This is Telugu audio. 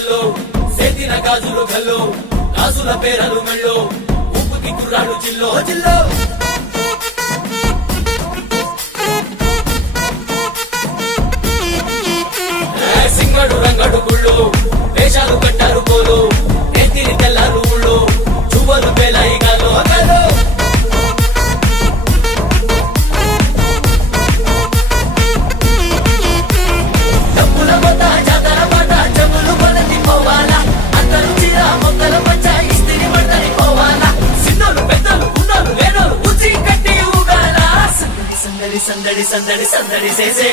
గుండెల్లో సేతిన గాజులు గల్లో గాజుల పేరలు మెళ్ళో ఉప్పుకి కుర్రాడు జిల్లో జిల్లో సింగడు రంగడు గుళ్ళు వేషాలు కట్టారు పోలు నెత్తిని తెల్లారు ఊళ్ళు చువ్వలు పేలాయి గాలో గాలో డబ్బుల మొత్త జాతర పాట చెవులు కొలది పోవాలా అందరూ చీర మొక్కల పంచ ఇస్తిరి పడతని పోవాలా సిన్నోలు పెద్దలు ఉన్నోలు లేనోలు ఉచి కట్టి ఊగాల సందడి సందడి సందడి సందడి సందడి చేసే